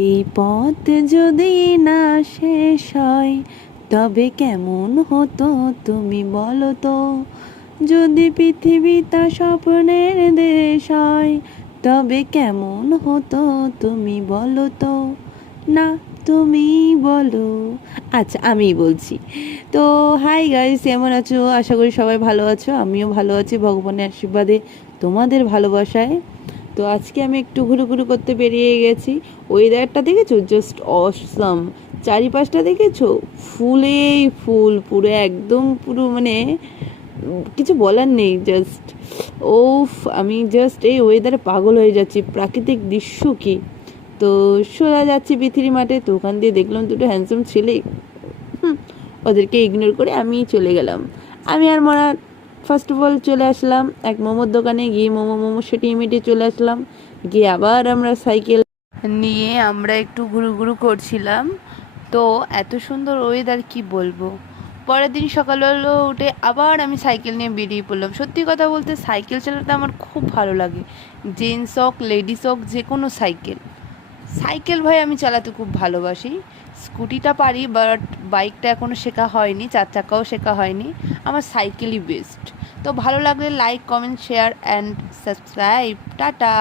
এই পথ যদি না শেষ হয় তবে কেমন হতো তুমি বলো তো। যদি পৃথিবীটা স্বপ্নের দেশ হয় তবে কেমন হতো তুমি বলো তো। না, তুমি বলো। আচ্ছা, আমিই বলছি। তো হাই গাইস, কেমন আছো? আশা করি সবাই ভালো আছো, আমিও ভালো আছি ভগবানের আশীর্বাদে, তোমাদের ভালোবাসায়। তো আজকে আমি একটু ঘুরু করতে বেরিয়ে গেছি। ওয়েদারটা দেখেছো? জাস্ট অসম। চারিপাশটা দেখেছো? ফুলেই ফুল, পুরো একদম পুরো মানে কিছু বলার নেই। জাস্ট ওফ, আমি জাস্ট এই ওয়েদারে পাগল হয়ে যাচ্ছি। প্রাকৃতিক দৃশ্য কি! তো সোজা যাচ্ছি পৃথিবী মাঠে, তো ওখান দিয়ে দেখলাম দুটো হ্যান্ডসাম ছেলে। ওদেরকে ইগনোর করে আমি চলে গেলাম। আমি আর মরা ফার্স্ট অফ অল চলে আসলাম এক মোমোর দোকানে, গিয়ে মোমো সেটিয়ে মিটিয়ে চলে আসলাম। গিয়ে আবার আমরা সাইকেল নিয়ে আমরা একটু ঘুরু করছিলাম। তো এত সুন্দর ওয়েদার কি বলবো। পরের দিন সকালবেলা উঠে আবার আমি সাইকেল নিয়ে বেরিয়ে পড়লাম। সত্যি কথা বলতে সাইকেল চালাতে আমার খুব ভালো লাগে। জেন্টস হোক লেডিস হোক, যে কোনো সাইকেল। সাইকেল ভাই আমি চালাতে খুব ভালোবাসি। স্কুটিটা পারি, বাট বাইকটা এখনও শেখা হয়নি, চার চাকাও শেখা হয়নি। আমার সাইকেলই বেস্ট। তো ভালো লাগলে like comment share and subscribe. Tata.